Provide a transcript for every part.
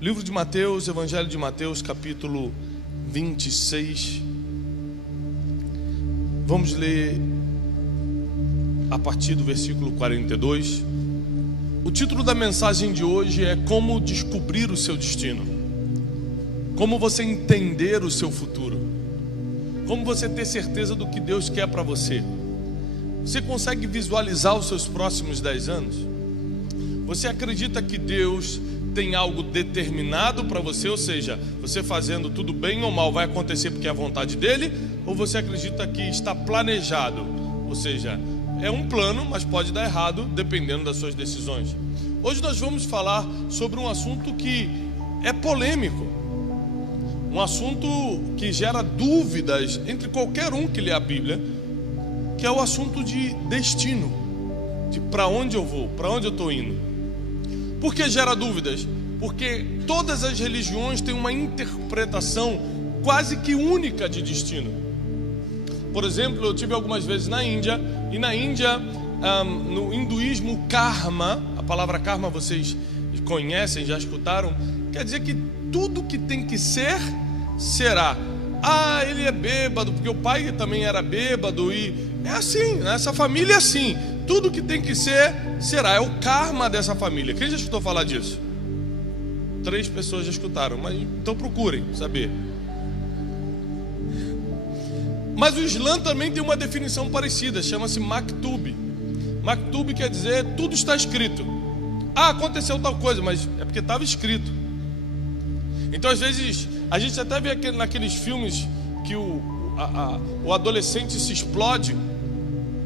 Livro de Mateus, Evangelho de Mateus, capítulo 26. Vamos ler a partir do versículo 42. O título da mensagem de hoje é Como descobrir o seu destino. Como você entender o seu futuro. Como você ter certeza do que Deus quer para você. Você consegue visualizar os seus próximos 10 anos? Você acredita que Deus tem algo determinado para você? Ou seja, você fazendo tudo bem ou mal vai acontecer porque é a vontade dele? Ou você acredita que está planejado? Ou seja, é um plano, mas pode dar errado dependendo das suas decisões. Hoje nós vamos falar sobre um assunto que é polêmico. Um assunto que gera dúvidas entre qualquer um que lê a Bíblia, que é o assunto de destino, de para onde eu vou, para onde eu estou indo. Por que gera dúvidas? Porque todas as religiões têm uma interpretação quase que única de destino. Por exemplo, eu tive algumas vezes na Índia, e na Índia, no hinduísmo, karma, a palavra karma vocês conhecem, já escutaram, quer dizer que tudo que tem que ser, será. Ah, ele é bêbado, porque o pai também era bêbado, e é assim, nessa família é assim. Tudo que tem que ser, será. É o karma dessa família. Quem já escutou falar disso? 3 pessoas já escutaram, mas então procurem saber. Mas o Islã também tem uma definição parecida, chama-se Maktub. Maktub quer dizer, tudo está escrito. Ah, aconteceu tal coisa, mas é porque estava escrito. Então às vezes, a gente até vê naqueles filmes que o adolescente se explode,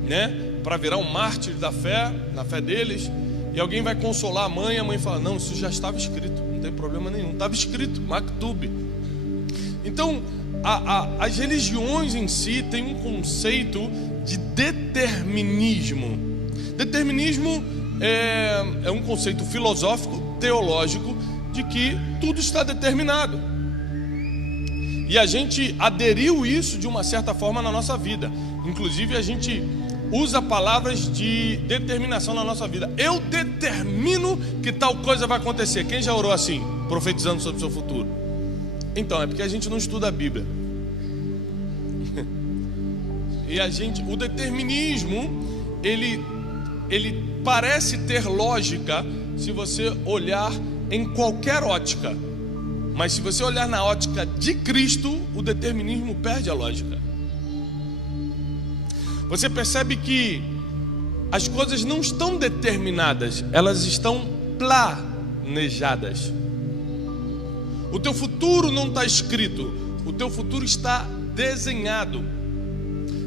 né? Para virar um mártir da fé, na fé deles, e alguém vai consolar a mãe fala, não, isso já estava escrito, não tem problema nenhum, estava escrito, Maktub. Então, as religiões em si têm um conceito de determinismo. Determinismo é um conceito filosófico, teológico, de que tudo está determinado. E a gente aderiu isso de uma certa forma na nossa vida. Inclusive a gente usa palavras de determinação na nossa vida. Eu determino que tal coisa vai acontecer. Quem já orou assim, profetizando sobre o seu futuro? Então, é porque a gente não estuda a Bíblia. E o determinismo, ele parece ter lógica se você olhar em qualquer ótica. Mas se você olhar na ótica de Cristo, o determinismo perde a lógica. Você percebe que as coisas não estão determinadas, elas estão planejadas. O teu futuro não está escrito, o teu futuro está desenhado.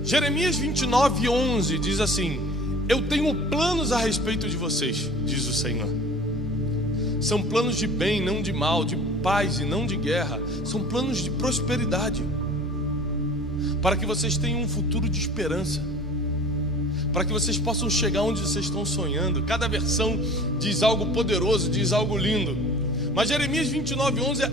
Jeremias 29:11 diz assim: eu tenho planos a respeito de vocês, diz o Senhor. São planos de bem, não de mal, de paz e não de guerra. São planos de prosperidade, para que vocês tenham um futuro de esperança, para que vocês possam chegar onde vocês estão sonhando. Cada versão diz algo poderoso, diz algo lindo. Mas Jeremias 29:11 é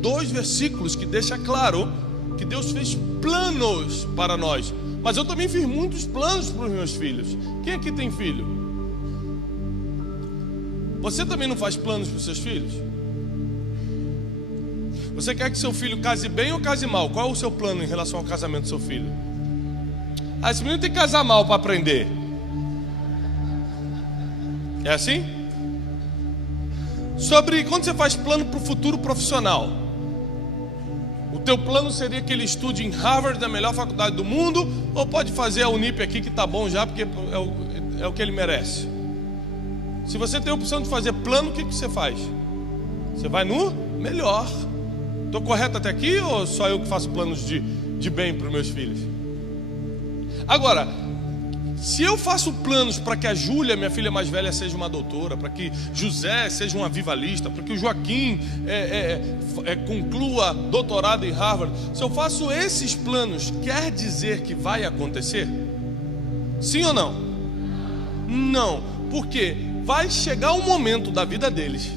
2 versículos que deixa claro que Deus fez planos para nós. Mas eu também fiz muitos planos para os meus filhos. Quem aqui tem filho? Você também não faz planos para os seus filhos? Você quer que seu filho case bem ou case mal? Qual é o seu plano em relação ao casamento do seu filho? Ah, esse menino tem que casar mal para aprender. É assim? Sobre quando você faz plano para o futuro profissional, o teu plano seria que ele estude em Harvard, na melhor faculdade do mundo, ou pode fazer a Unip aqui que tá bom já, porque é o que ele merece? Se você tem a opção de fazer plano, o que você faz? Você vai no melhor. Estou correto até aqui ou só eu que faço planos de bem para os meus filhos? Agora, se eu faço planos para que a Júlia, minha filha mais velha, seja uma doutora, para que José seja um avivalista, para que o Joaquim conclua doutorado em Harvard, se eu faço esses planos, quer dizer que vai acontecer? Sim ou não? Não, porque vai chegar um momento da vida deles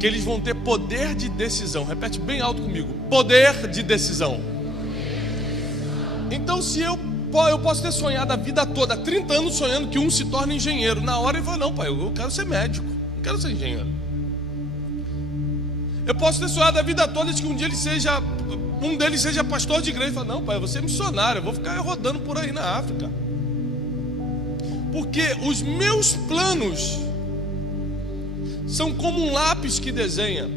que eles vão ter poder de decisão. Repete bem alto comigo: poder de decisão. Então, se eu posso ter sonhado a vida toda, 30 anos sonhando que um se torne engenheiro. Na hora ele fala: não, pai, eu quero ser médico, não quero ser engenheiro. Eu posso ter sonhado a vida toda de que um dia um deles seja pastor de igreja. Fala, não, pai, eu vou ser missionário, eu vou ficar rodando por aí na África. Porque os meus planos são como um lápis que desenha,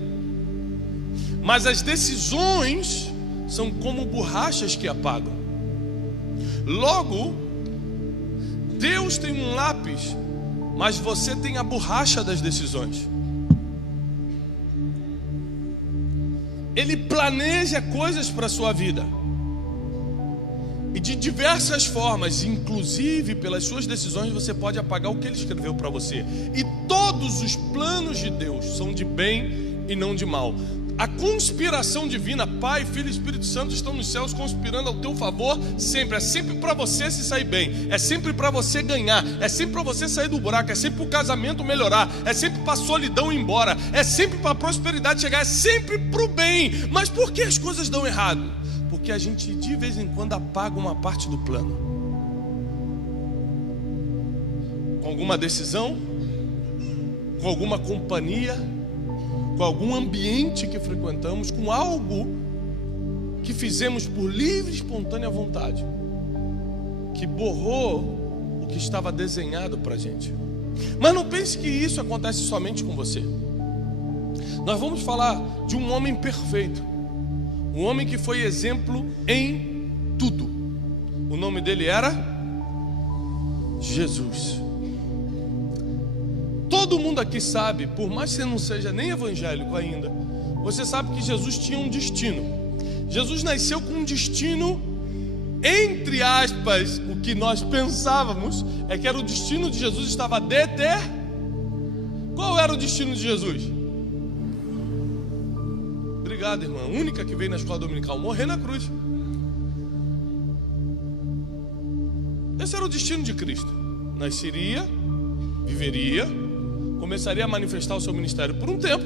mas as decisões são como borrachas que apagam. Logo, Deus tem um lápis, mas você tem a borracha das decisões. Ele planeja coisas para a sua vida, e de diversas formas, inclusive pelas suas decisões, você pode apagar o que Ele escreveu para você. E todos os planos de Deus são de bem e não de mal. A conspiração divina, Pai, Filho e Espírito Santo estão nos céus conspirando ao teu favor sempre. É sempre para você se sair bem, é sempre para você ganhar, é sempre para você sair do buraco, é sempre para o casamento melhorar, é sempre para a solidão ir embora, é sempre para a prosperidade chegar, é sempre para o bem. Mas por que as coisas dão errado? Porque a gente de vez em quando apaga uma parte do plano, com alguma decisão, com alguma companhia, com algum ambiente que frequentamos, com algo que fizemos por livre e espontânea vontade, que borrou o que estava desenhado para a gente. Mas não pense que isso acontece somente com você. Nós vamos falar de um homem perfeito, um homem que foi exemplo em tudo. O nome dele era Jesus. Todo mundo aqui sabe, por mais que você não seja nem evangélico ainda, você sabe que Jesus tinha um destino. Jesus nasceu com um destino, entre aspas, o que nós pensávamos é que era o destino de Jesus estava Qual era o destino de Jesus? Obrigado, irmã. A única que veio na escola dominical, morrer na cruz. Esse era o destino de Cristo. Nasceria, viveria, começaria a manifestar o seu ministério por um tempo,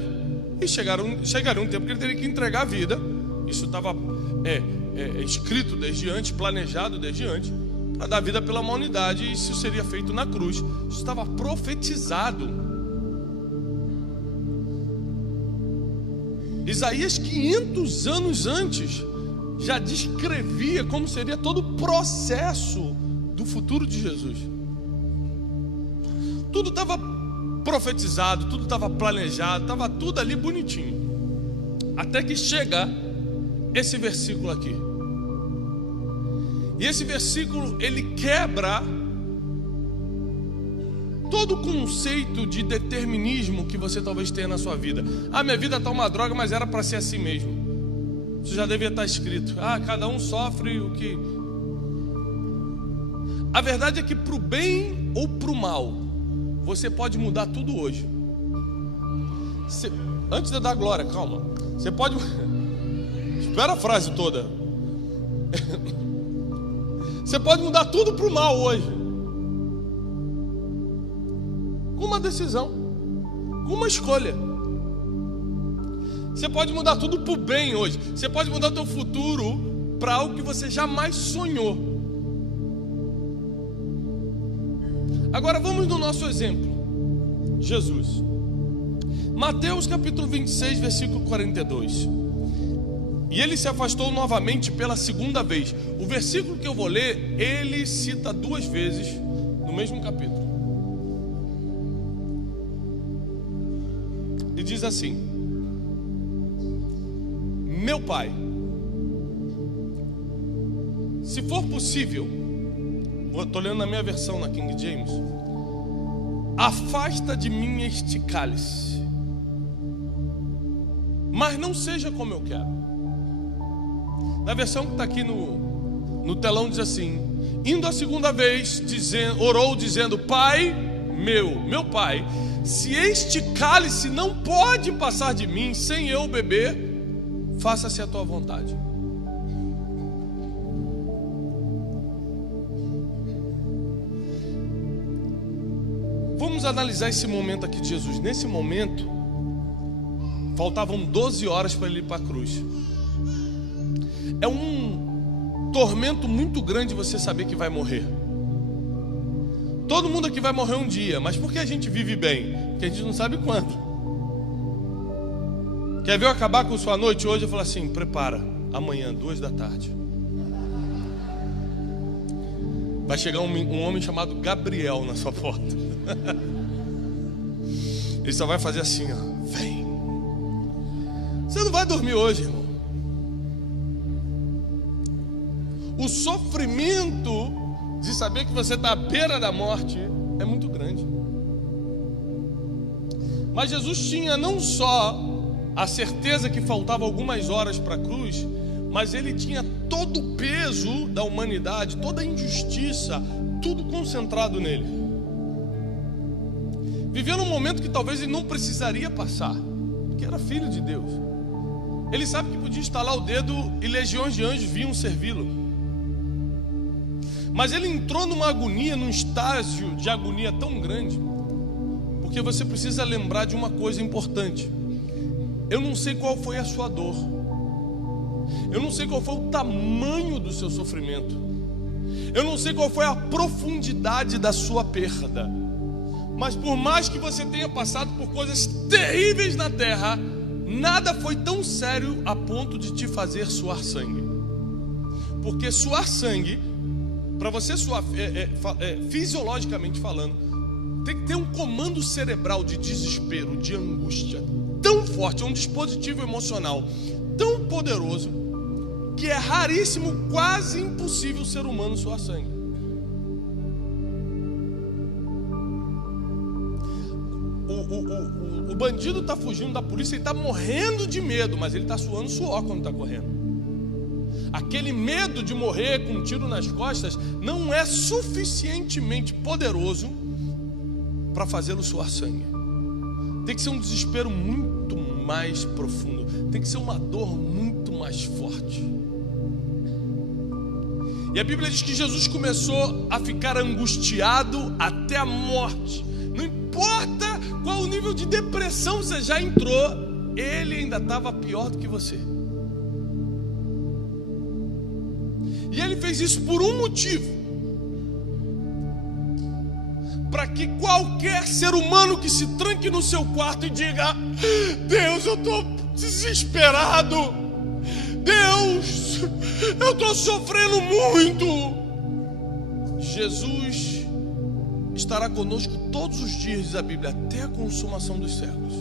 e chegaria um tempo que ele teria que entregar a vida. Isso estava escrito desde antes, planejado desde antes, para dar vida pela humanidade, e isso seria feito na cruz. Isso estava profetizado. Isaías, 500 anos antes, já descrevia como seria todo o processo do futuro de Jesus. Tudo estava profetizado, tudo estava planejado, estava tudo ali bonitinho, até que chega esse versículo aqui. E esse versículo, ele quebra todo o conceito de determinismo que você talvez tenha na sua vida. Ah, minha vida está uma droga, mas era para ser assim mesmo. Isso já devia estar escrito. Ah, cada um sofre o que... A verdade é que para o bem ou para o mal, você pode mudar tudo hoje. Antes de eu dar glória, calma. Você pode... Espera a frase toda. Você pode mudar tudo para o mal hoje, com uma decisão, com uma escolha. Você pode mudar tudo para o bem hoje. Você pode mudar o teu futuro para algo que você jamais sonhou. Agora vamos no nosso exemplo, Jesus. Mateus capítulo 26, versículo 42. E ele se afastou novamente pela segunda vez. O versículo que eu vou ler, ele cita duas vezes no mesmo capítulo. E diz assim: meu Pai, se for possível, estou lendo na minha versão, na King James, afasta de mim este cálice, mas não seja como eu quero. Na versão que está aqui no telão diz assim: indo a segunda vez, orou dizendo: Pai meu Pai, se este cálice não pode passar de mim sem eu beber, faça-se a tua vontade. Vamos analisar esse momento aqui de Jesus. Nesse momento, faltavam 12 horas para ele ir para a cruz. É um tormento muito grande você saber que vai morrer. Todo mundo aqui vai morrer um dia, mas por que a gente vive bem? Porque a gente não sabe quando. Quer ver eu acabar com sua noite hoje? Eu falo assim: prepara, amanhã, 2h. Vai chegar um homem chamado Gabriel na sua porta. Ele só vai fazer assim, ó: vem. Você não vai dormir hoje, irmão. O sofrimento de saber que você está à beira da morte é muito grande. Mas Jesus tinha não só a certeza que faltava algumas horas para a cruz, mas ele tinha todo o peso da humanidade, toda a injustiça, tudo concentrado nele. Vivia num momento que talvez ele não precisaria passar, porque era filho de Deus. Ele sabe que podia estalar o dedo e legiões de anjos vinham servi-lo. Mas ele entrou numa agonia, num estágio de agonia tão grande, porque você precisa lembrar de uma coisa importante. Eu não sei qual foi a sua dor, eu não sei qual foi o tamanho do seu sofrimento, eu não sei qual foi a profundidade da sua perda, mas por mais que você tenha passado por coisas terríveis na terra, nada foi tão sério a ponto de te fazer suar sangue. Porque suar sangue, para você suar fisiologicamente falando, tem que ter um comando cerebral de desespero, de angústia tão forte, é um dispositivo emocional tão poderoso, que é raríssimo, quase impossível o ser humano suar sangue. O bandido está fugindo da polícia, ele está morrendo de medo, mas ele está suando suor quando está correndo. Aquele medo de morrer com um tiro nas costas não é suficientemente poderoso para fazê-lo suar sangue. Tem que ser um desespero muito mais profundo, tem que ser uma dor muito mais forte. E a Bíblia diz que Jesus começou a ficar angustiado até a morte. Não importa qual o nível de depressão você já entrou, ele ainda estava pior do que você. E ele fez isso por um motivo: para que qualquer ser humano que se tranque no seu quarto e diga: Deus, eu estou desesperado, Deus, eu estou sofrendo muito, Jesus estará conosco todos os dias, diz a Bíblia, até a consumação dos séculos.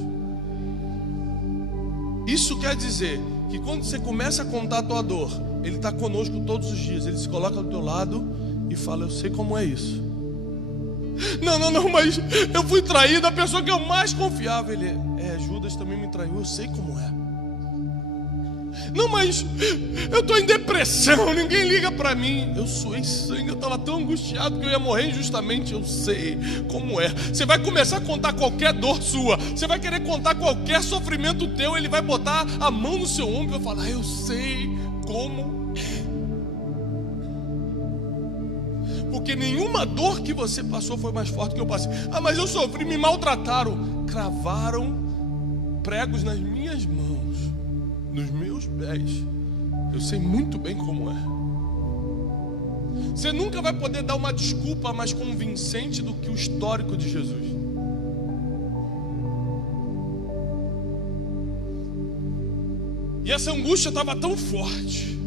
Isso quer dizer que quando você começa a contar a tua dor, Ele está conosco todos os dias. Ele se coloca do teu lado e fala: eu sei como é isso. Não, mas eu fui traído, a pessoa que eu mais confiava. Ele Judas também me traiu, eu sei como é. Não, mas eu estou em depressão, ninguém liga para mim. Eu suei sangue, eu estava tão angustiado que eu ia morrer injustamente. Eu sei como é. Você vai começar a contar qualquer dor sua, você vai querer contar qualquer sofrimento teu, ele vai botar a mão no seu ombro e vai falar: eu sei como é. Porque nenhuma dor que você passou foi mais forte que eu passei. Ah, mas eu sofri, me maltrataram, cravaram pregos nas minhas mãos, nos meus pés. Eu sei muito bem como é. Você nunca vai poder dar uma desculpa mais convincente do que o histórico de Jesus. E essa angústia estava tão forte,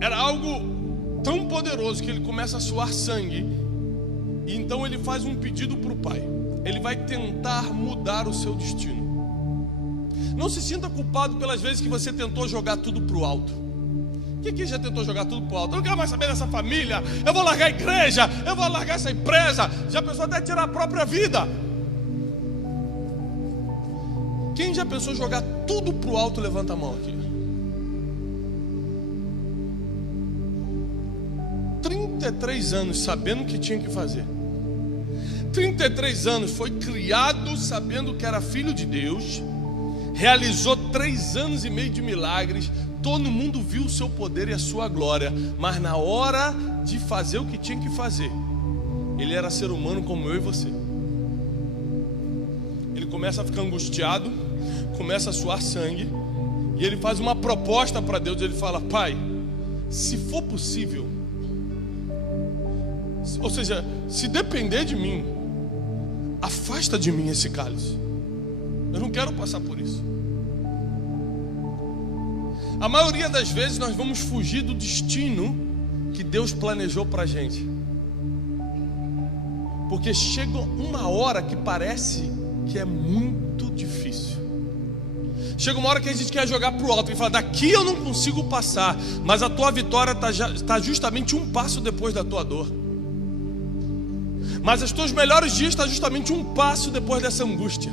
era algo tão poderoso, que ele começa a suar sangue. E então ele faz um pedido para o Pai. Ele vai tentar mudar o seu destino. Não se sinta culpado pelas vezes que você tentou jogar tudo para o alto. Quem já tentou jogar tudo para o alto? Eu não quero mais saber dessa família, eu vou largar a igreja, eu vou largar essa empresa. Já pensou até tirar a própria vida? Quem já pensou jogar tudo para o alto? Levanta a mão aqui. 33 anos sabendo o que tinha que fazer. 33 anos, foi criado sabendo que era filho de Deus. Realizou 3 anos e meio de milagres. Todo mundo viu o seu poder e a sua glória. Mas na hora de fazer o que tinha que fazer, ele era ser humano como eu e você. Ele começa a ficar angustiado, começa a suar sangue, e ele faz uma proposta para Deus. Ele fala: Pai, se for possível, ou seja, se depender de mim, afasta de mim esse cálice. Eu não quero passar por isso. A maioria das vezes nós vamos fugir do destino que Deus planejou para a gente. Porque chega uma hora que parece que é muito difícil. Chega uma hora que a gente quer jogar para o alto e fala: daqui eu não consigo passar. Mas a tua vitória está justamente um passo depois da tua dor. Mas os teus melhores dias estão justamente um passo depois dessa angústia.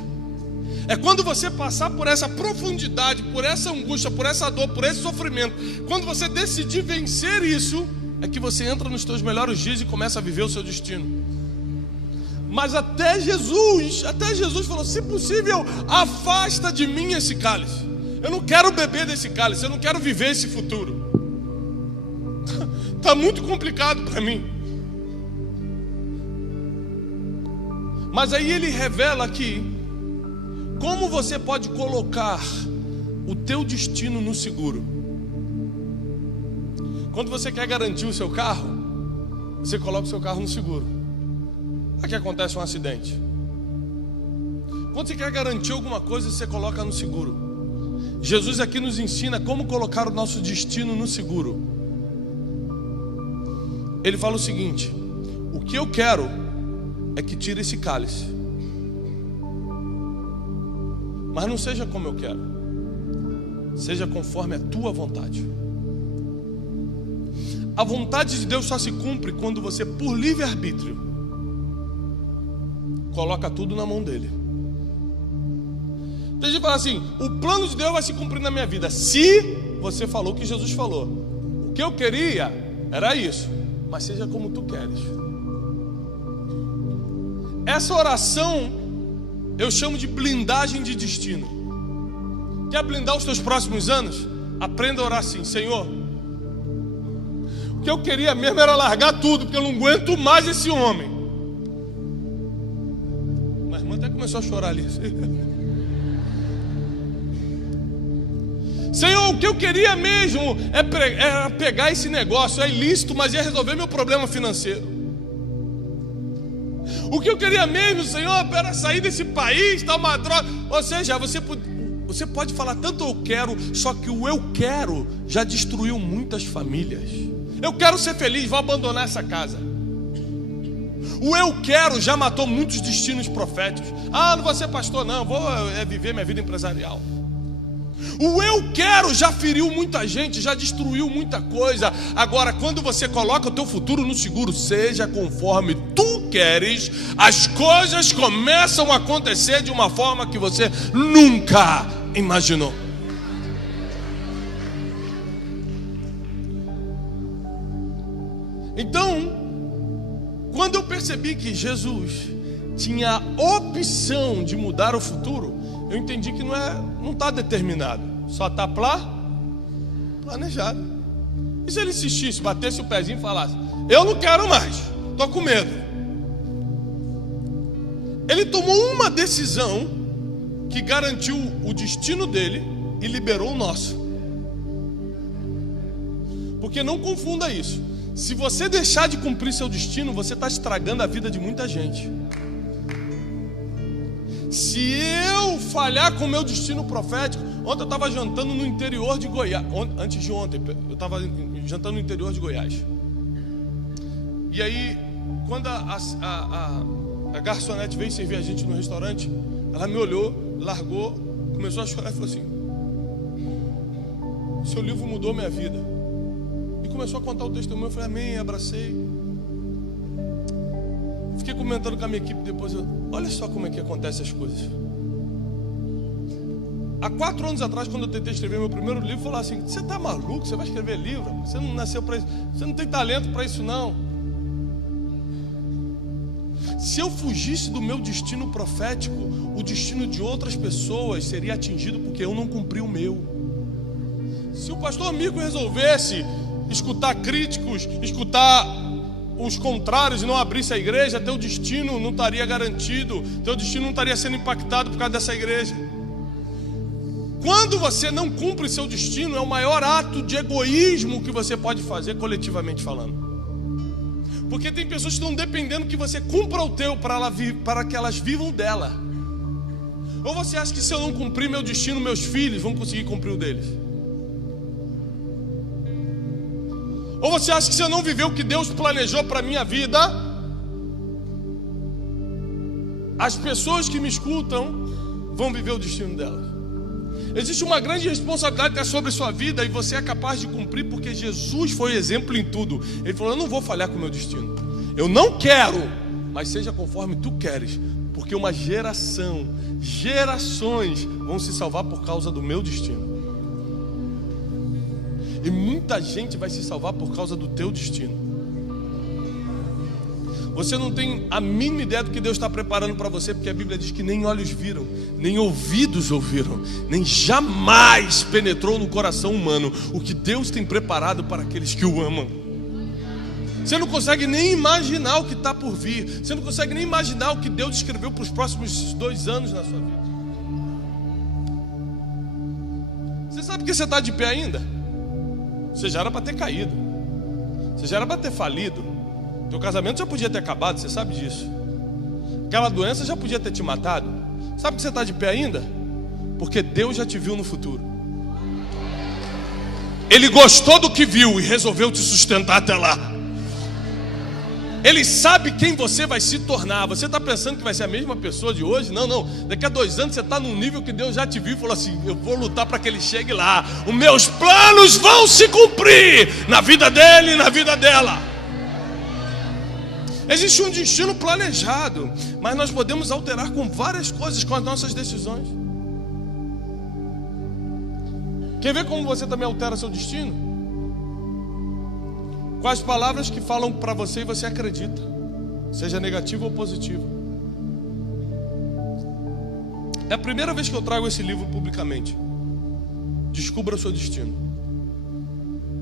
É quando você passar por essa profundidade, por essa angústia, por essa dor, por esse sofrimento, quando você decidir vencer isso, é que você entra nos teus melhores dias e começa a viver o seu destino. Mas até Jesus falou: se possível, afasta de mim esse cálice. Eu não quero beber desse cálice, eu não quero viver esse futuro. Está muito complicado para mim. Mas aí ele revela aqui como você pode colocar o teu destino no seguro. Quando você quer garantir o seu carro, você coloca o seu carro no seguro. Aqui acontece um acidente. Quando você quer garantir alguma coisa, você coloca no seguro. Jesus aqui nos ensina como colocar o nosso destino no seguro. Ele fala o seguinte: o que eu quero é que tire esse cálice, mas não seja como eu quero, seja conforme a tua vontade. A vontade de Deus só se cumpre quando você, por livre-arbítrio, coloca tudo na mão dele. Tem gente que fala assim: o plano de Deus vai se cumprir na minha vida se você falou o que Jesus falou. O que eu queria era isso, mas seja como tu queres. Essa oração eu chamo de blindagem de destino. Quer blindar os teus próximos anos? Aprenda a orar assim: Senhor, o que eu queria mesmo era largar tudo, porque eu não aguento mais esse homem. Mas a irmã até começou a chorar ali. Senhor, o que eu queria mesmo era pegar esse negócio, é ilícito, mas ia resolver meu problema financeiro. O que eu queria mesmo, Senhor, era sair desse país, tá uma droga. Ou seja, você pode falar tanto eu quero, só que o eu quero já destruiu muitas famílias. Eu quero ser feliz, vou abandonar essa casa. O eu quero já matou muitos destinos proféticos. Ah, não vou ser pastor não, vou viver minha vida empresarial. O eu quero já feriu muita gente, já destruiu muita coisa. Agora, quando você coloca o teu futuro no seguro, seja conforme tu queres, as coisas começam a acontecer de uma forma que você nunca imaginou. Então, quando eu percebi que Jesus tinha a opção de mudar o futuro, eu entendi que não está determinado, só está planejado. E se ele insistisse, batesse o pezinho e falasse: eu não quero mais, estou com medo. Ele tomou uma decisão que garantiu o destino dele e liberou o nosso. Porque não confunda isso: se você deixar de cumprir seu destino, você está estragando a vida de muita gente. Se eu falhar com o meu destino profético... Ontem eu estava jantando no interior de Goiás. Antes de ontem, eu estava jantando no interior de Goiás. E aí, quando a garçonete veio servir a gente no restaurante, ela me olhou, largou, começou a chorar e falou assim: seu livro mudou minha vida. E começou a contar o testemunho. Eu falei: amém, abracei. Fiquei comentando com a minha equipe depois. Olha só como é que acontecem as coisas. Há 4 anos atrás, quando eu tentei escrever meu primeiro livro, falaram assim: você está maluco? Você vai escrever livro? Você não nasceu para isso, você não tem talento para isso não. Se eu fugisse do meu destino profético, o destino de outras pessoas seria atingido, porque eu não cumpri o meu. Se o pastor Mico resolvesse escutar críticos, escutar os contrários e não abrisse a igreja, teu destino não estaria garantido, teu destino não estaria sendo impactado por causa dessa igreja. Quando você não cumpre seu destino, é o maior ato de egoísmo que você pode fazer, coletivamente falando. Porque tem pessoas que estão dependendo que você cumpra o teu para que elas vivam dela. Ou você acha que se eu não cumprir meu destino, meus filhos vão conseguir cumprir o deles? Ou você acha que se eu não viver o que Deus planejou para a minha vida, as pessoas que me escutam vão viver o destino delas? Existe uma grande responsabilidade que é sobre sua vida e você é capaz de cumprir, porque Jesus foi exemplo em tudo. Ele falou: eu não vou falhar com o meu destino. Eu não quero, mas seja conforme tu queres, porque uma gerações vão se salvar por causa do meu destino. E muita gente vai se salvar por causa do teu destino. Você não tem a mínima ideia do que Deus está preparando para você, porque a Bíblia diz que nem olhos viram, nem ouvidos ouviram, nem jamais penetrou no coração humano o que Deus tem preparado para aqueles que o amam. Você não consegue nem imaginar o que está por vir. Você não consegue nem imaginar o que Deus escreveu para os próximos 2 anos na sua vida. Você sabe que você está de pé ainda? Você já era para ter caído. Você já era para ter falido. Teu casamento já podia ter acabado, você sabe disso. Aquela doença já podia ter te matado. Sabe que você está de pé ainda? Porque Deus já te viu no futuro. Ele gostou do que viu e resolveu te sustentar até lá. Ele sabe quem você vai se tornar. Você está pensando que vai ser a mesma pessoa de hoje? Não, não. Daqui a 2 anos você está num nível que Deus já te viu e falou assim: eu vou lutar para que ele chegue lá. Os meus planos vão se cumprir na vida dele e na vida dela. Existe um destino planejado, mas nós podemos alterar com várias coisas, com as nossas decisões. Quer ver como você também altera seu destino? Com as palavras que falam para você e você acredita, seja negativa ou positiva. É a primeira vez que eu trago esse livro publicamente. Descubra o seu destino.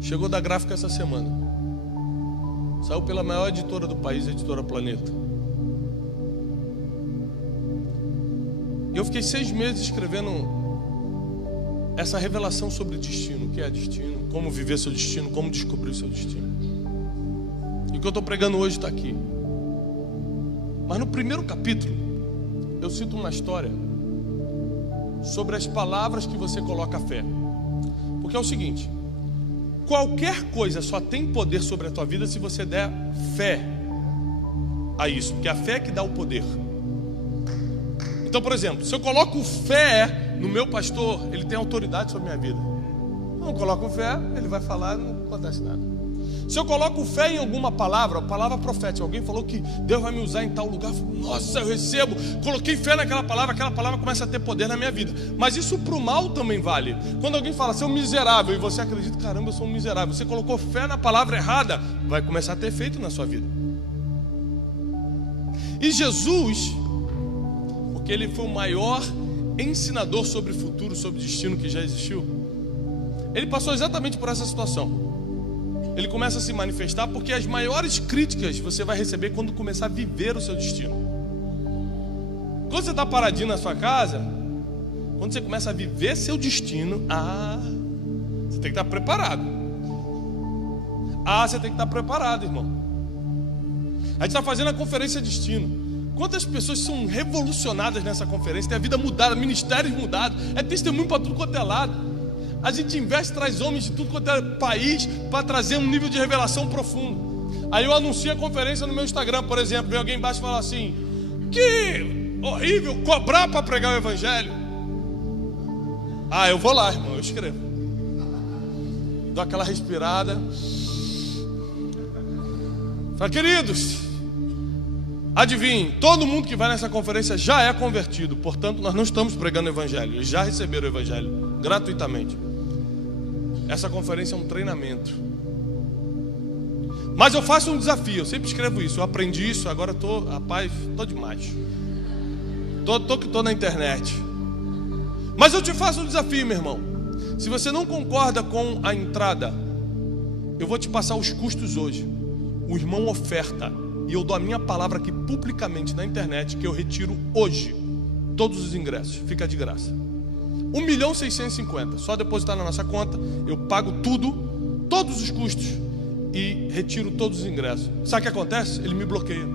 Chegou da Gráfica essa semana. Saiu pela maior editora do país, a Editora Planeta. E eu fiquei 6 meses escrevendo essa revelação sobre destino. O que é destino, como viver seu destino, como descobrir o seu destino. E o que eu estou pregando hoje está aqui. Mas no primeiro capítulo, eu cito uma história sobre as palavras que você coloca fé. Porque é o seguinte: qualquer coisa só tem poder sobre a tua vida se você der fé a isso, porque a fé é que dá o poder. Então, por exemplo, se eu coloco fé no meu pastor, ele tem autoridade sobre a minha vida. Não coloco fé, ele vai falar, não acontece nada. Se eu coloco fé em alguma palavra profética, alguém falou que Deus vai me usar em tal lugar, nossa, eu recebo, coloquei fé naquela palavra, aquela palavra começa a ter poder na minha vida. Mas isso para o mal também vale. Quando alguém fala, seu miserável, e você acredita, caramba, eu sou um miserável, você colocou fé na palavra errada, vai começar a ter efeito na sua vida. E Jesus, porque ele foi o maior ensinador sobre futuro, sobre destino que já existiu, ele passou exatamente por essa situação. Ele começa a se manifestar porque as maiores críticas você vai receber quando começar a viver o seu destino. Quando você está paradinho na sua casa, quando você começa a viver seu destino, você tem que estar preparado. Você tem que estar preparado, irmão. A gente está fazendo a conferência destino. Quantas pessoas são revolucionadas nessa conferência? Tem a vida mudada, ministérios mudados, é testemunho para tudo quanto é lado. A gente investe, traz homens de tudo quanto é país para trazer um nível de revelação profundo. Aí eu anuncio a conferência no meu Instagram, por exemplo. Vem alguém embaixo e fala assim: que horrível cobrar para pregar o evangelho. Eu vou lá, irmão, eu escrevo. Dou aquela respirada. Fala, queridos, adivinhem, todo mundo que vai nessa conferência já é convertido. Portanto, nós não estamos pregando o evangelho. Eles já receberam o evangelho gratuitamente. Essa conferência é um treinamento. Mas eu faço um desafio, eu sempre escrevo isso. Eu aprendi isso, agora estou demais. Estou na internet. Mas eu te faço um desafio, meu irmão. Se você não concorda com a entrada, eu vou te passar os custos hoje. O irmão oferta, e eu dou a minha palavra aqui publicamente na internet, que eu retiro hoje todos os ingressos, fica de graça. 1.650.000, só depositar na nossa conta, eu pago tudo, todos os custos, e retiro todos os ingressos. Sabe o que acontece? Ele me bloqueia.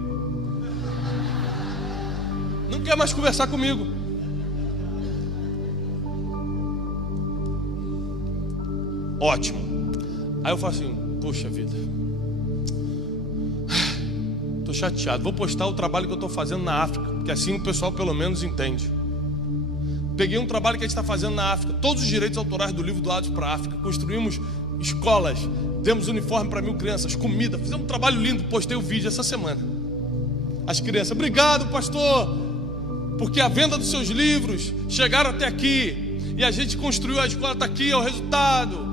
Não quer mais conversar comigo. Ótimo. Aí eu falo assim, poxa vida, estou chateado, vou postar o trabalho que eu estou fazendo na África, porque assim o pessoal pelo menos entende. Peguei um trabalho que a gente está fazendo na África, todos os direitos autorais do livro doados para a África, construímos escolas, demos uniforme para 1000 crianças, comida, fizemos um trabalho lindo, postei o vídeo essa semana. As crianças, obrigado pastor, porque a venda dos seus livros chegaram até aqui, e a gente construiu a escola, está aqui, é o resultado.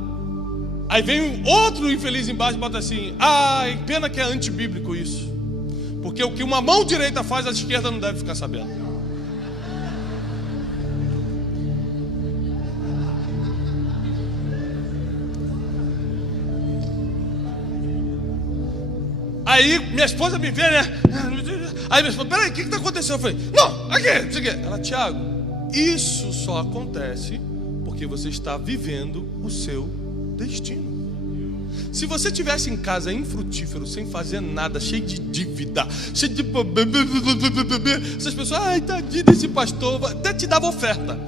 Aí vem outro infeliz embaixo e bota assim, ai, pena que é antibíblico isso, porque o que uma mão direita faz, a esquerda não deve ficar sabendo. Aí minha esposa me vê, né? Aí minha esposa, peraí, o que está acontecendo? Eu falei, não, aqui, isso aqui. Ela, Tiago, isso só acontece porque você está vivendo o seu destino. Se você estivesse em casa infrutífero, sem fazer nada, cheio de dívida, cheio de... essas pessoas, ai, tadinho desse pastor, até te dava oferta.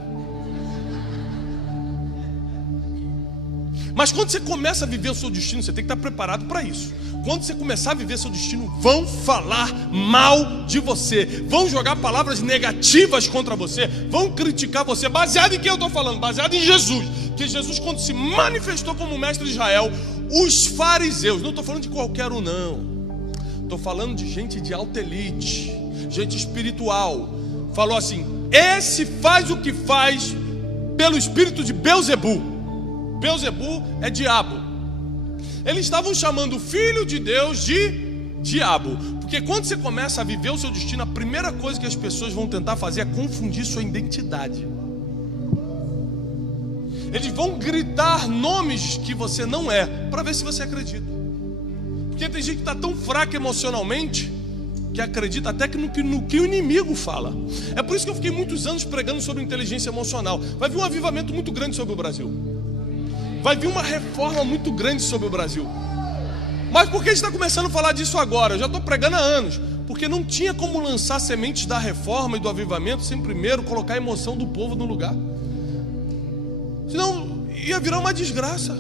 Mas quando você começa a viver o seu destino, você tem que estar preparado para isso. Quando você começar a viver seu destino, vão falar mal de você, vão jogar palavras negativas contra você, vão criticar você. Baseado em quem eu estou falando? Baseado em Jesus. Que Jesus, quando se manifestou como mestre de Israel, os fariseus, não estou falando de qualquer um não, estou falando de gente de alta elite, gente espiritual, falou assim, esse faz o que faz pelo espírito de Belzebu. Belzebu é diabo. Eles estavam chamando o filho de Deus de diabo, porque quando você começa a viver o seu destino, a primeira coisa que as pessoas vão tentar fazer é confundir sua identidade. Eles vão gritar nomes que você não é, para ver se você acredita. Porque tem gente que está tão fraca emocionalmente que acredita até que no que o inimigo fala. É por isso que eu fiquei muitos anos pregando sobre inteligência emocional. Vai vir um avivamento muito grande sobre o Brasil. Vai vir uma reforma muito grande sobre o Brasil. Mas por que a gente está começando a falar disso agora? Eu já estou pregando há anos. Porque não tinha como lançar sementes da reforma e do avivamento sem primeiro colocar a emoção do povo no lugar. Senão ia virar uma desgraça.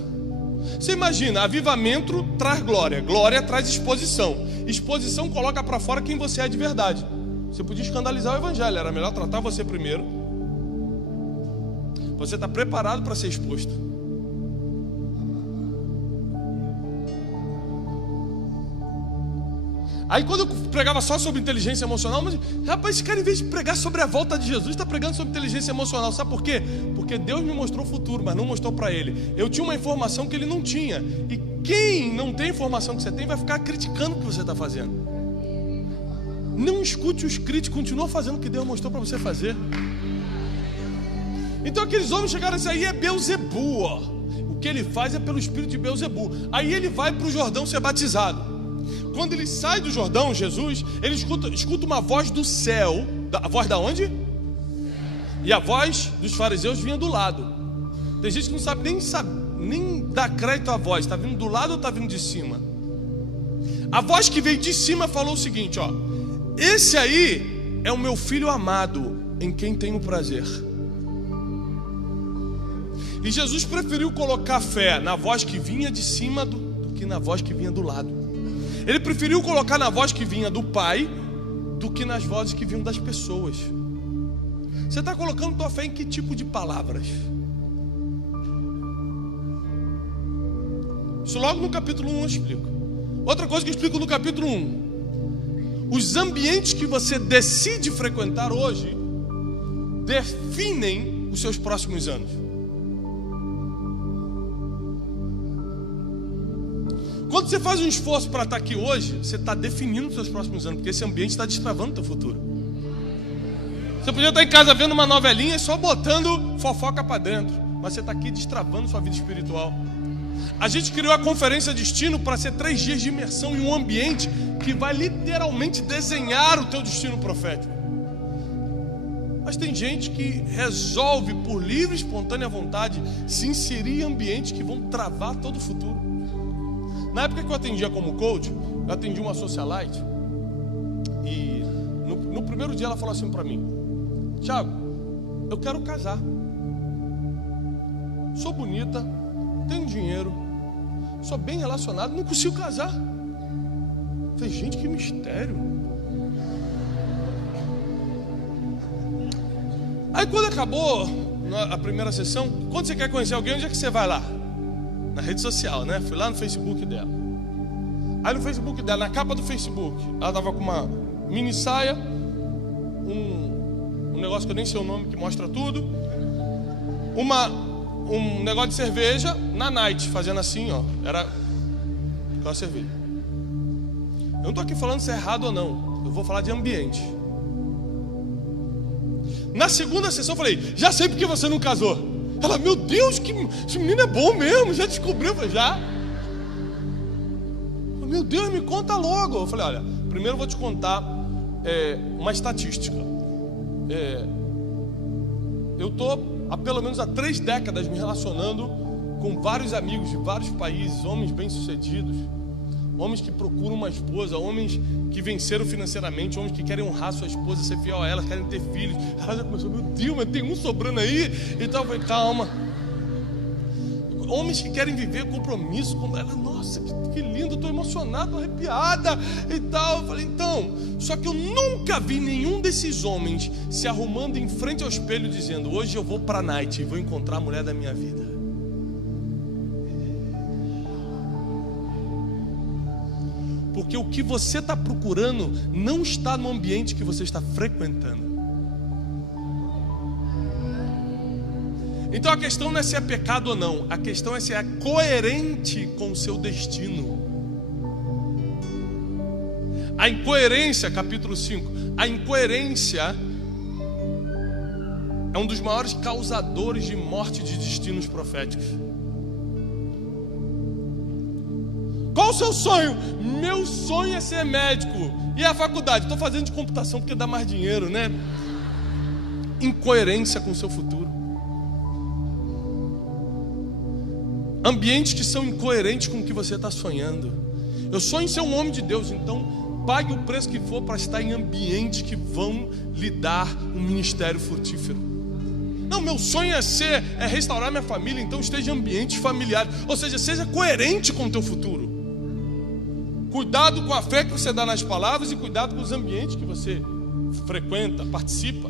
Você imagina, avivamento traz glória, glória traz exposição, exposição coloca para fora quem você é de verdade. Você podia escandalizar o evangelho, era melhor tratar você primeiro. Você está preparado para ser exposto. Aí quando eu pregava só sobre inteligência emocional, mas rapaz, esse cara, em vez de pregar sobre a volta de Jesus, está pregando sobre inteligência emocional. Sabe por quê? Porque Deus me mostrou o futuro, mas não mostrou para ele. Eu tinha uma informação que ele não tinha. E quem não tem a informação que você tem vai ficar criticando o que você está fazendo. Não escute os críticos, continua fazendo o que Deus mostrou para você fazer. Então aqueles homens chegaram a dizer, aí é Belzebu, ó. O que ele faz é pelo espírito de Belzebu. Aí ele vai para o Jordão ser batizado. Quando ele sai do Jordão, Jesus, ele escuta uma voz do céu. A voz da onde? E a voz dos fariseus vinha do lado. Tem gente que não sabe nem dar crédito à voz. Está vindo do lado ou está vindo de cima? A voz que veio de cima falou o seguinte, ó. Esse aí é o meu filho amado, em quem tenho prazer. E Jesus preferiu colocar fé na voz que vinha de cima do que na voz que vinha do lado. Ele preferiu colocar na voz que vinha do Pai do que nas vozes que vinham das pessoas. Você está colocando tua fé em que tipo de palavras? Isso logo no capítulo 1 eu explico. Outra coisa que eu explico no capítulo 1. Os ambientes que você decide frequentar hoje definem os seus próximos anos. Quando você faz um esforço para estar aqui hoje, você está definindo os seus próximos anos, porque esse ambiente está destravando o teu futuro. Você podia estar em casa vendo uma novelinha e só botando fofoca para dentro, mas você está aqui destravando sua vida espiritual. A gente criou a Conferência Destino para ser 3 dias de imersão em um ambiente que vai literalmente desenhar o teu destino profético. Mas tem gente que resolve por livre e espontânea vontade se inserir em ambientes que vão travar todo o futuro. Na época que eu atendia como coach, eu atendi uma socialite e no primeiro dia ela falou assim para mim: Tiago, eu quero casar, sou bonita, tenho dinheiro, sou bem relacionado, não consigo casar. Falei, gente, que mistério. Aí quando acabou a primeira sessão, quando você quer conhecer alguém, onde é que você vai lá? Na rede social, né? Fui lá no Facebook dela. Aí no Facebook dela, na capa do Facebook, ela tava com uma mini saia, um negócio que eu nem sei o nome, que mostra tudo, um negócio de cerveja na night, fazendo assim, ó, era aquela cerveja. Eu não tô aqui falando se é errado ou não, eu vou falar de ambiente. Na segunda sessão eu falei, já sei porque você não casou. Ela, meu Deus, esse menino é bom mesmo, já descobriu. Eu falei, já? Meu Deus, me conta logo. Eu falei, olha, primeiro eu vou te contar uma estatística. Eu estou há pelo menos 3 décadas me relacionando com vários amigos de vários países, homens bem-sucedidos, homens que procuram uma esposa, homens que venceram financeiramente, homens que querem honrar sua esposa, ser fiel a ela, querem ter filhos. Ela já começou, meu Deus, mas tem um sobrando aí. Então eu falei, calma. Homens que querem viver compromisso com ela. Nossa, que lindo, estou emocionado, estou arrepiada e tal. Eu falei, então, só que eu nunca vi nenhum desses homens se arrumando em frente ao espelho dizendo, hoje eu vou para a night e vou encontrar a mulher da minha vida. Porque o que você está procurando não está no ambiente que você está frequentando. Então a questão não é se é pecado ou não, a questão é se é coerente com o seu destino. A incoerência, capítulo 5, a incoerência é um dos maiores causadores de morte de destinos proféticos. Qual o seu sonho? Meu sonho é ser médico. E a faculdade? Estou fazendo de computação porque dá mais dinheiro, né? Incoerência com o seu futuro. Ambientes que são incoerentes com o que você está sonhando. Eu sonho em ser um homem de Deus, então pague o preço que for para estar em ambientes que vão lhe dar um ministério frutífero. Não, meu sonho é restaurar minha família, então esteja em ambientes familiares. Ou seja, seja coerente com o teu futuro. Cuidado com a fé que você dá nas palavras e cuidado com os ambientes que você frequenta, participa.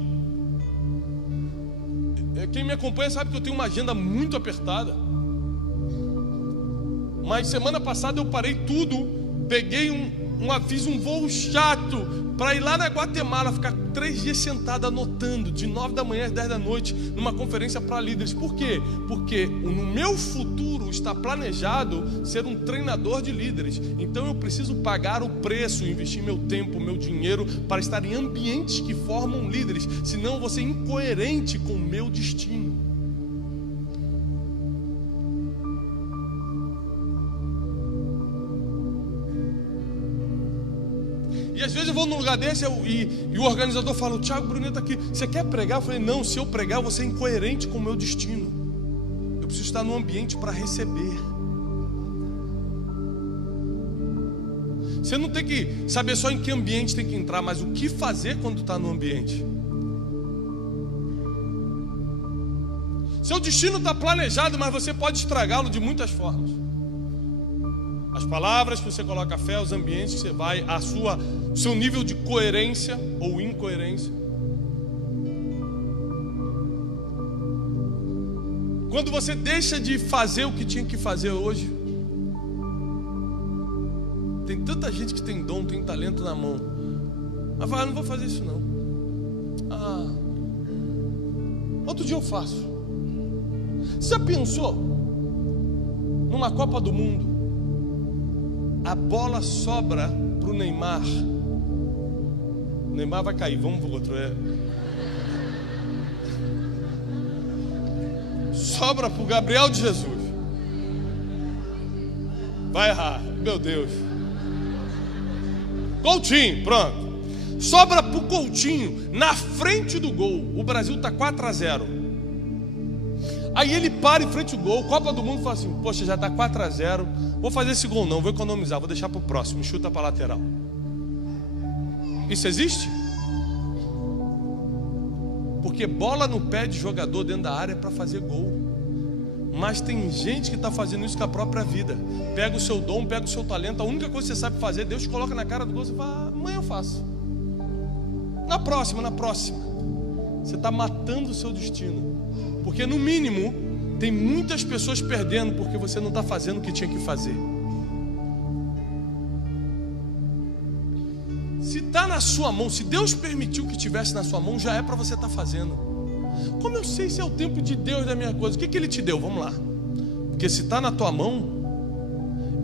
Quem me acompanha sabe que eu tenho uma agenda muito apertada. Mas semana passada eu parei tudo, peguei fiz um voo chato para ir lá na Guatemala, ficar 3 dias sentado anotando, de 9 da manhã às 10 da noite, numa conferência para líderes. Por quê? Porque no meu futuro está planejado ser um treinador de líderes. Então eu preciso pagar o preço, investir meu tempo, meu dinheiro, para estar em ambientes que formam líderes. Senão eu vou ser incoerente com o meu destino. E às vezes eu vou num lugar desse e o organizador fala, o Thiago Brunet está aqui, você quer pregar? Eu falei, não, se eu pregar eu vou ser incoerente com o meu destino. Eu preciso estar num ambiente para receber. Você não tem que saber só em que ambiente tem que entrar, mas o que fazer quando está no ambiente. Seu destino está planejado, mas você pode estragá-lo de muitas formas. As palavras que você coloca a fé, os ambientes que você vai, o seu nível de coerência ou incoerência. Quando você deixa de fazer o que tinha que fazer hoje. Tem tanta gente que tem dom, tem talento na mão, mas fala, não vou fazer isso não. Outro dia eu faço. Você pensou numa Copa do Mundo? A bola sobra para o Neymar. O Neymar vai cair, vamos para o outro. Sobra para o Gabriel de Jesus. Vai errar, meu Deus. Coutinho, pronto. Sobra para o Coutinho na frente do gol. O Brasil está 4-0. Aí ele para em frente ao gol, Copa do Mundo, fala assim, poxa, já está 4-0, vou fazer esse gol não, vou economizar, vou deixar para o próximo, chuta para a lateral. Isso existe? Porque bola no pé de jogador dentro da área é para fazer gol. Mas tem gente que está fazendo isso com a própria vida. Pega o seu dom, pega o seu talento. A única coisa que você sabe fazer, Deus te coloca na cara do gol. Você fala, amanhã eu faço. Na próxima. Você está matando o seu destino. Porque no mínimo, tem muitas pessoas perdendo porque você não está fazendo o que tinha que fazer. Se está na sua mão, se Deus permitiu que estivesse na sua mão, já é para você estar fazendo. Como eu sei se é o tempo de Deus da minha coisa? O que Ele te deu? Vamos lá. Porque se está na tua mão,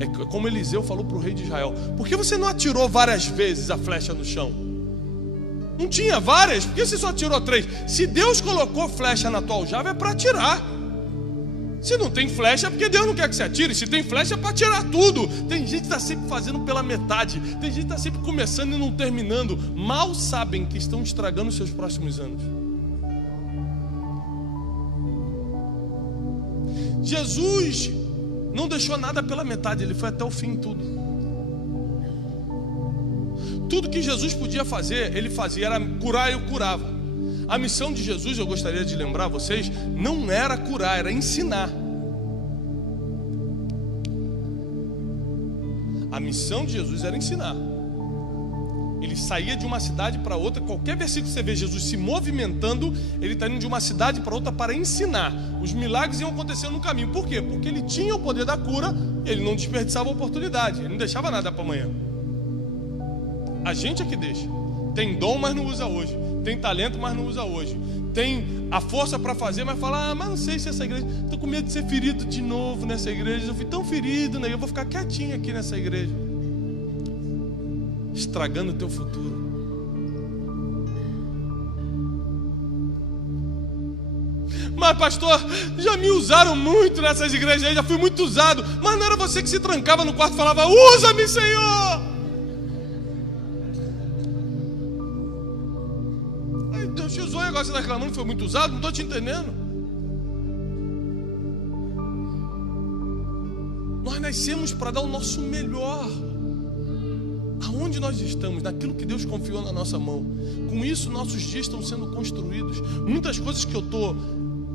é como Eliseu falou para o rei de Israel: por que você não atirou várias vezes a flecha no chão? Não tinha várias? Por que você só atirou 3? Se Deus colocou flecha na tua aljava, é para atirar. Se não tem flecha, é porque Deus não quer que você atire. Se tem flecha, é para tirar tudo. Tem gente que está sempre fazendo pela metade. Tem gente que está sempre começando e não terminando. Mal sabem que estão estragando os seus próximos anos. Jesus não deixou nada pela metade. Ele foi até o fim em tudo. Tudo que Jesus podia fazer, Ele fazia. Era curar, eu curava. A missão de Jesus, eu gostaria de lembrar vocês, não era curar, era ensinar. A missão de Jesus era ensinar. Ele saía de uma cidade para outra. Qualquer versículo que você vê Jesus se movimentando, ele está indo de uma cidade para outra para ensinar. Os milagres iam acontecendo no caminho. Por quê? Porque ele tinha o poder da cura, ele não desperdiçava a oportunidade, ele não deixava nada para amanhã. A gente é que deixa. Tem dom, mas não usa hoje. Tem talento, mas não usa hoje. Tem a força para fazer, mas fala, mas não sei se essa igreja... Estou com medo de ser ferido de novo nessa igreja. Eu fui tão ferido, né? Eu vou ficar quietinho aqui nessa igreja. Estragando o teu futuro. Mas pastor, já me usaram muito nessas igrejas aí, já fui muito usado. Mas não era você que se trancava no quarto e falava, usa-me, Senhor! Deus te usou e agora você está reclamando que foi muito usado? Não estou te entendendo. Nós nascemos para dar o nosso melhor. Aonde nós estamos? Naquilo que Deus confiou na nossa mão. Com isso nossos dias estão sendo construídos. Muitas coisas que eu estou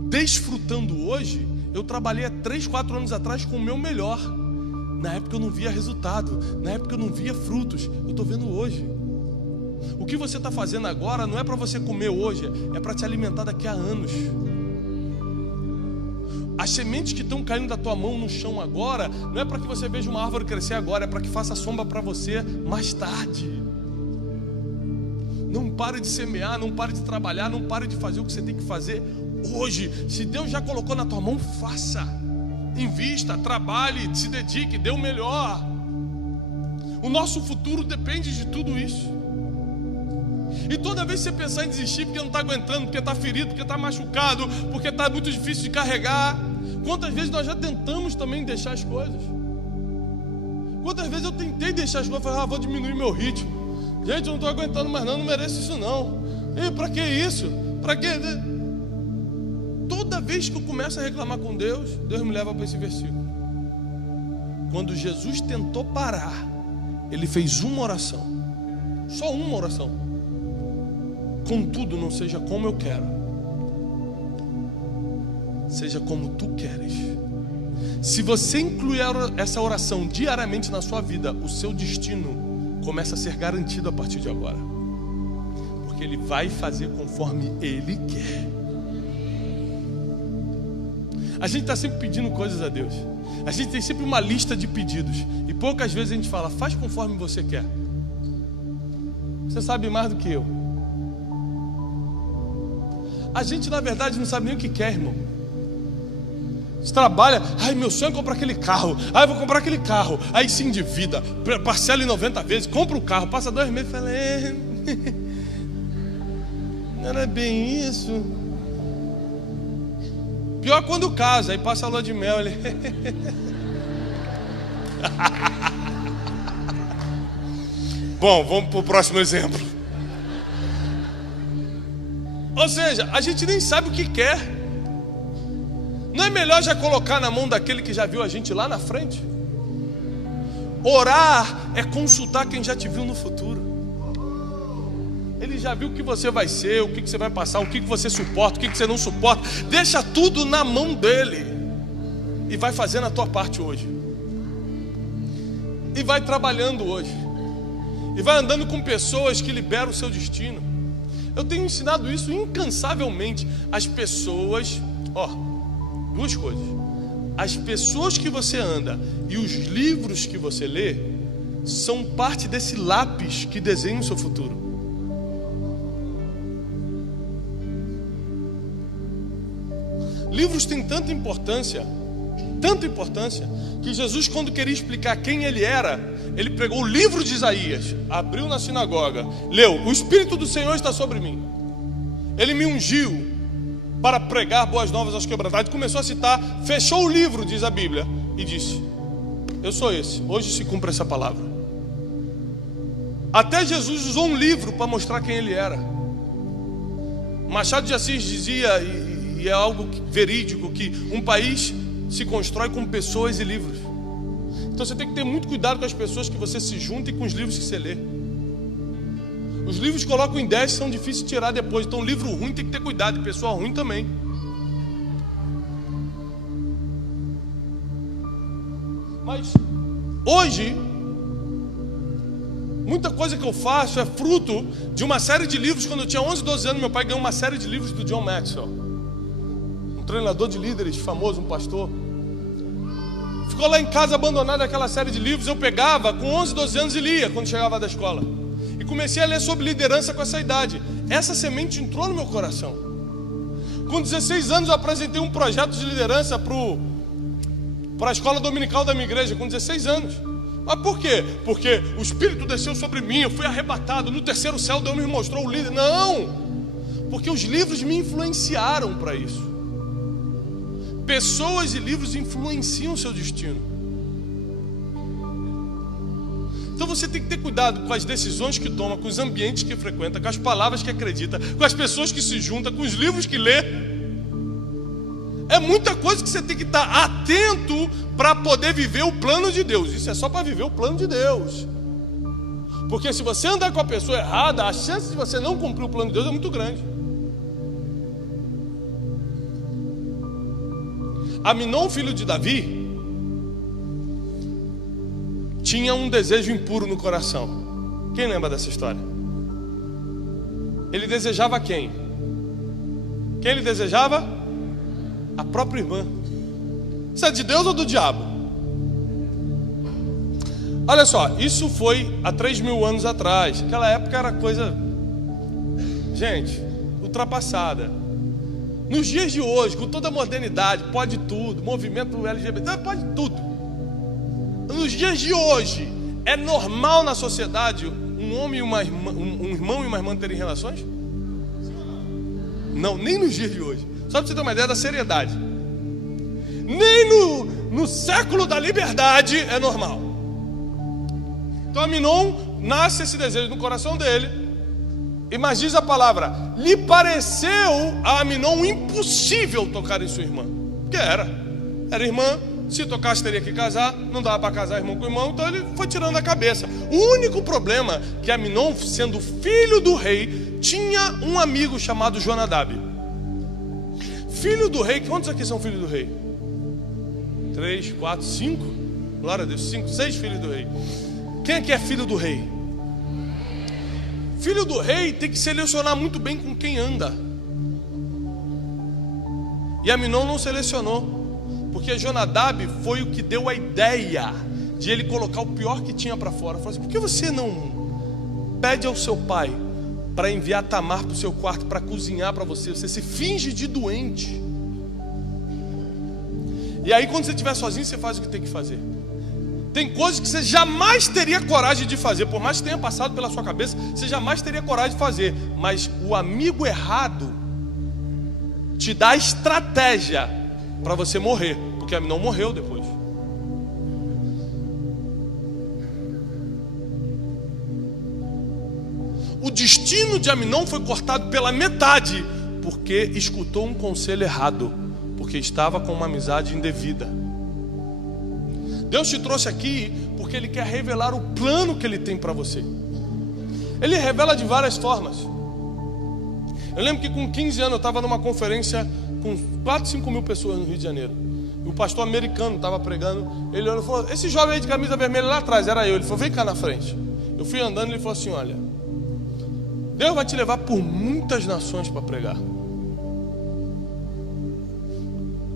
desfrutando hoje, eu trabalhei há 3, 4 anos atrás com o meu melhor. Na época eu não via resultado, na época eu não via frutos. Eu estou vendo hoje. O que você está fazendo agora não é para você comer hoje, é para te alimentar daqui a anos. As sementes que estão caindo da tua mão no chão agora, não é para que você veja uma árvore crescer agora, é para que faça sombra para você mais tarde. Não pare de semear, não pare de trabalhar, não pare de fazer o que você tem que fazer hoje. Se Deus já colocou na tua mão, faça. Invista, trabalhe, se dedique, dê o melhor. O nosso futuro depende de tudo isso. E toda vez que você pensar em desistir porque não está aguentando, porque está ferido, porque está machucado, porque está muito difícil de carregar, quantas vezes nós já tentamos também deixar as coisas? Quantas vezes eu tentei deixar as coisas, falei, vou diminuir meu ritmo. Gente, eu não estou aguentando mais não mereço isso não. E para que isso? Para que? Toda vez que eu começo a reclamar com Deus, Deus me leva para esse versículo. Quando Jesus tentou parar, Ele fez uma oração. Só uma oração. Contudo, não seja como eu quero, seja como tu queres. Se você incluir essa oração diariamente na sua vida, o seu destino começa a ser garantido a partir de agora. Porque Ele vai fazer conforme Ele quer. A gente está sempre pedindo coisas a Deus. A gente tem sempre uma lista de pedidos. E poucas vezes a gente fala, faz conforme você quer. Você sabe mais do que eu. A gente na verdade não sabe nem o que quer, irmão. Você trabalha, ai meu sonho é comprar aquele carro. Ai, vou comprar aquele carro. Aí se endivida, parcela em 90 vezes, compra o carro, passa 2 meses e fala, não era bem isso. Pior quando casa, aí passa a lua de mel. Ele... Bom, vamos para o próximo exemplo. Ou seja, a gente nem sabe o que quer. Não é melhor já colocar na mão daquele que já viu a gente lá na frente? Orar é consultar quem já te viu no futuro. Ele já viu o que você vai ser, o que você vai passar, o que você suporta, o que você não suporta. Deixa tudo na mão dele. e vai fazendo a tua parte hoje. E vai trabalhando hoje. E vai andando com pessoas que liberam o seu destino. Eu tenho ensinado isso incansavelmente. As pessoas, duas coisas. As pessoas que você anda e os livros que você lê são parte desse lápis que desenha o seu futuro. Livros têm tanta importância, que Jesus, quando queria explicar quem ele era, ele pegou o livro de Isaías, abriu na sinagoga, leu: o Espírito do Senhor está sobre mim, ele me ungiu para pregar boas novas aos quebrantados. Começou a citar, fechou o livro, diz a Bíblia, e disse: eu sou esse, hoje se cumpre essa palavra. Até Jesus usou um livro para mostrar quem ele era. Machado de Assis dizia, e é algo verídico, que um país se constrói com pessoas e livros. Então você tem que ter muito cuidado com as pessoas que você se junta e com os livros que você lê. Os livros colocam ideias que são difíceis de tirar depois. Então livro ruim tem que ter cuidado, e pessoa ruim também. Mas hoje, muita coisa que eu faço é fruto de uma série de livros. Quando eu tinha 11, 12 anos, meu pai ganhou uma série de livros do John Maxwell, um treinador de líderes famoso, um pastor. Ficou lá em casa abandonada aquela série de livros. Eu pegava com 11, 12 anos e lia quando chegava da escola. E comecei a ler sobre liderança com essa idade. Essa semente entrou no meu coração. Com 16 anos eu apresentei um projeto de liderança para a escola dominical da minha igreja, com 16 anos. Mas por quê? Porque o Espírito desceu sobre mim, eu fui arrebatado. No terceiro céu Deus me mostrou o líder. Não! Porque os livros me influenciaram para isso. Pessoas e livros influenciam o seu destino. Então você tem que ter cuidado com as decisões que toma, com os ambientes que frequenta, com as palavras que acredita, com as pessoas que se junta, com os livros que lê. É muita coisa que você tem que estar atento para poder viver o plano de Deus. Isso é só para viver o plano de Deus. Porque se você andar com a pessoa errada, a chance de você não cumprir o plano de Deus é muito grande. Aminon, filho de Davi, tinha um desejo impuro no coração. Quem lembra dessa história? Ele desejava quem? Quem ele desejava? A própria irmã. Isso é de Deus ou do diabo? Olha só, isso foi há 3.000 anos atrás. Aquela época era coisa, gente, ultrapassada. Nos dias de hoje, com toda a modernidade, pode tudo, movimento LGBT, pode tudo. Nos dias de hoje, é normal na sociedade um homem e uma irmã, um irmão e uma irmã terem relações? Não, nem nos dias de hoje. Só para você ter uma ideia da seriedade. Nem no século da liberdade é normal. Então Aminon, nasce esse desejo no coração dele. Mas diz a palavra, lhe pareceu a Aminon impossível tocar em sua irmã. Porque era irmã, se tocasse teria que casar, não dava para casar irmão com irmão, então ele foi tirando a cabeça. O único problema é que Aminon, sendo filho do rei, tinha um amigo chamado Jonadab. Filho do rei, quantos aqui são filhos do rei? 3, 4, 5? Glória a Deus, 5, 6 filhos do rei. Quem aqui é filho do rei? Filho do rei tem que selecionar muito bem com quem anda. E Aminon não selecionou, porque Jonadab foi o que deu a ideia de ele colocar o pior que tinha para fora. Falou assim: por que você não pede ao seu pai para enviar Tamar para o seu quarto para cozinhar para você? Você se finge de doente. E aí quando você estiver sozinho, você faz o que tem que fazer. Tem coisas que você jamais teria coragem de fazer. Por mais que tenha passado pela sua cabeça, você jamais teria coragem de fazer. Mas o amigo errado te dá estratégia para você morrer. Porque Aminon morreu depois. O destino de Aminon foi cortado pela metade, porque escutou um conselho errado, porque estava com uma amizade indevida. Deus te trouxe aqui porque Ele quer revelar o plano que Ele tem para você. Ele revela de várias formas. Eu lembro que com 15 anos eu estava numa conferência com 4, 5 mil pessoas no Rio de Janeiro. O pastor americano estava pregando. Ele olhou e falou: esse jovem aí de camisa vermelha lá atrás, era eu. Ele falou: vem cá na frente. Eu fui andando e ele falou assim: olha, Deus vai te levar por muitas nações para pregar.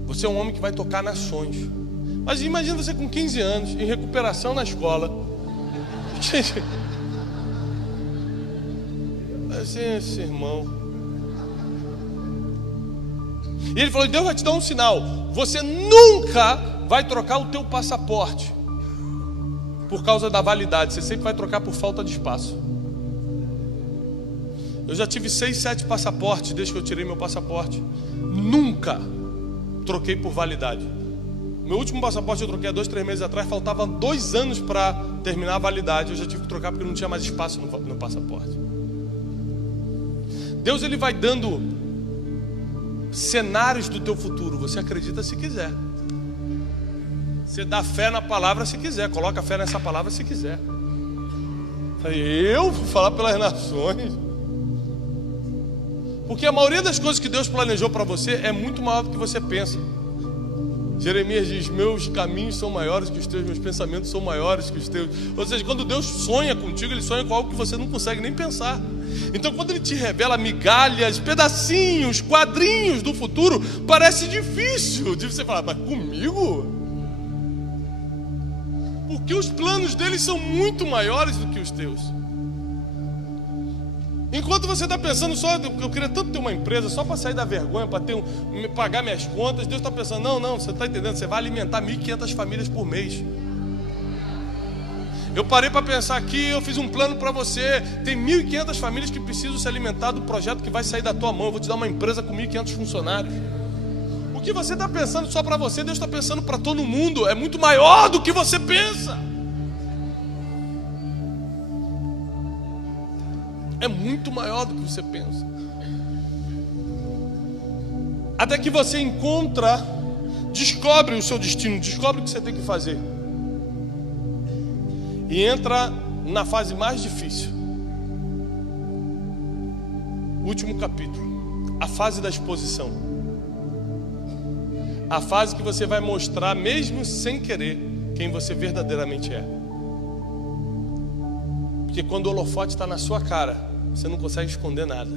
Você é um homem que vai tocar nações. Mas imagina você com 15 anos, em recuperação na escola. Assim, esse irmão. E ele falou: Deus vai te dar um sinal. Você nunca vai trocar o teu passaporte por causa da validade. Você sempre vai trocar por falta de espaço. Eu já tive 6, 7 passaportes desde que eu tirei meu passaporte. Nunca troquei por validade. Meu último passaporte eu troquei há 2, 3 meses atrás. Faltava 2 anos para terminar a validade. Eu já tive que trocar porque não tinha mais espaço no passaporte. Deus, ele vai dando cenários do teu futuro. Você acredita se quiser. Você dá fé na palavra se quiser. Coloca fé nessa palavra se quiser. Eu vou falar pelas nações. Porque a maioria das coisas que Deus planejou para você é muito maior do que você pensa. Jeremias diz: meus caminhos são maiores que os teus, meus pensamentos são maiores que os teus. Ou seja, quando Deus sonha contigo, Ele sonha com algo que você não consegue nem pensar. Então quando Ele te revela migalhas, pedacinhos, quadrinhos do futuro, parece difícil de você falar: mas comigo? Porque os planos dele são muito maiores do que os teus. Enquanto você está pensando só, eu queria tanto ter uma empresa só para sair da vergonha, para pagar minhas contas, Deus está pensando: não, você está entendendo, você vai alimentar 1.500 famílias por mês. Eu parei para pensar aqui, eu fiz um plano para você. Tem 1.500 famílias que precisam se alimentar do projeto que vai sair da tua mão. Eu vou te dar uma empresa com 1.500 funcionários. O que você está pensando só para você, Deus está pensando para todo mundo. É muito maior do que você pensa. É muito maior do que você pensa. Até que você descobre o seu destino, descobre o que você tem que fazer. E entra na fase mais difícil. Último capítulo. A fase da exposição. A fase que você vai mostrar, mesmo sem querer, quem você verdadeiramente é. Porque quando o holofote está na sua cara, você não consegue esconder nada.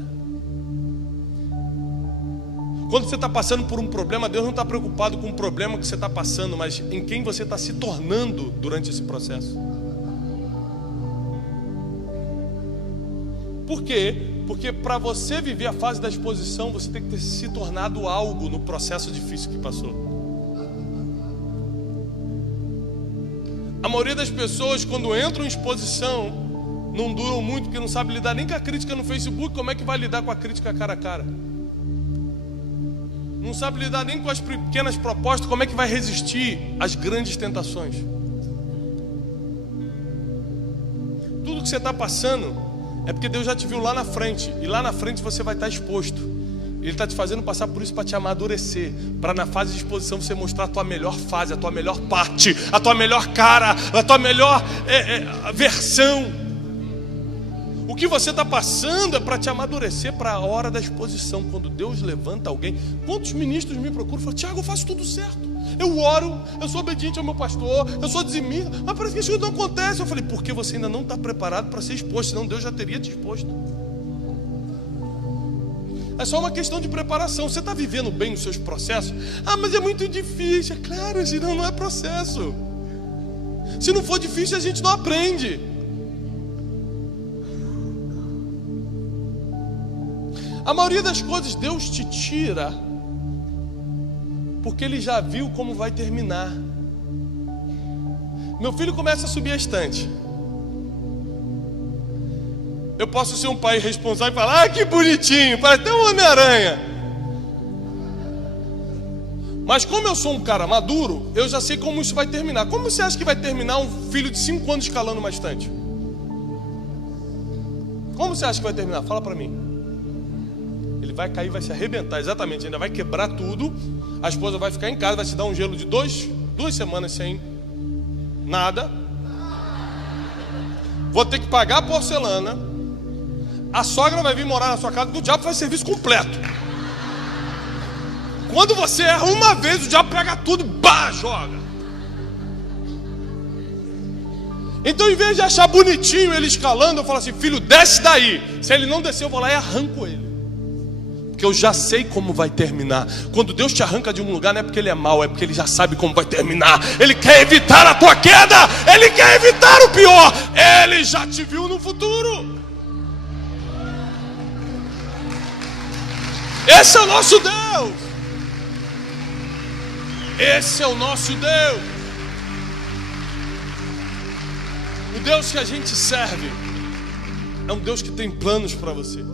Quando você está passando por um problema, Deus não está preocupado com o problema que você está passando, mas em quem você está se tornando durante esse processo. Por quê? Porque para você viver a fase da exposição, você tem que ter se tornado algo no processo difícil que passou. A maioria das pessoas, quando entram em exposição, não duram muito, porque não sabe lidar nem com a crítica no Facebook. Como é que vai lidar com a crítica cara a cara? Não sabe lidar nem com as pequenas propostas. Como é que vai resistir às grandes tentações? Tudo que você está passando é porque Deus já te viu lá na frente. E lá na frente você vai estar exposto. Ele está te fazendo passar por isso para te amadurecer, para na fase de exposição você mostrar a tua melhor fase, a tua melhor parte, a tua melhor cara, a tua melhor versão. O que você está passando é para te amadurecer para a hora da exposição. Quando Deus levanta alguém, quantos ministros me procuram e falam: Tiago, eu faço tudo certo, eu oro, eu sou obediente ao meu pastor, eu sou dizimista, mas parece que isso não acontece. Eu falei: porque você ainda não está preparado para ser exposto, senão Deus já teria te exposto. É só uma questão de preparação. Você está vivendo bem os seus processos? Ah, mas é muito difícil. É claro, senão não é processo. Se não for difícil, a gente não aprende. A maioria das coisas Deus te tira porque Ele já viu como vai terminar. Meu filho começa a subir a estante. Eu posso ser um pai responsável e falar: ah, que bonitinho, parece até um Homem-Aranha. Mas como eu sou um cara maduro, eu já sei como isso vai terminar. Como você acha que vai terminar um filho de 5 anos escalando uma estante? Como você acha que vai terminar? Fala pra mim. Ele vai cair, vai se arrebentar, exatamente, ainda vai quebrar tudo. A esposa vai ficar em casa, vai te dar um gelo de 2 semanas sem nada. Vou ter que pagar a porcelana. A sogra vai vir morar na sua casa, porque o diabo faz serviço completo. Quando você erra uma vez, o diabo pega tudo e pá, joga. Então, em vez de achar bonitinho ele escalando, eu falo assim: filho, desce daí. Se ele não descer, eu vou lá e arranco ele. Porque eu já sei como vai terminar. Quando Deus te arranca de um lugar, não é porque ele é mau, é porque ele já sabe como vai terminar. Ele quer evitar a tua queda. Ele quer evitar o pior. Ele já te viu no futuro. Esse é o nosso Deus. Esse é o nosso Deus. O Deus que a gente serve é um Deus que tem planos para você.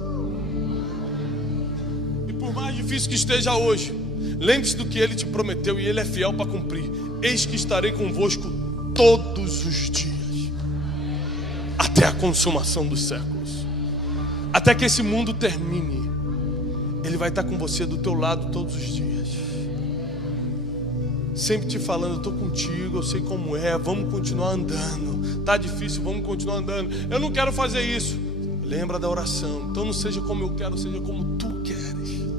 E por mais difícil que esteja hoje, lembre-se do que Ele te prometeu e Ele é fiel para cumprir. Eis que estarei convosco todos os dias, até a consumação dos séculos. Até que esse mundo termine, Ele vai estar com você do teu lado todos os dias. Sempre te falando: eu estou contigo, eu sei como é, vamos continuar andando. Está difícil, vamos continuar andando. Eu não quero fazer isso. Lembra da oração. Então não seja como eu quero, seja como tu queres.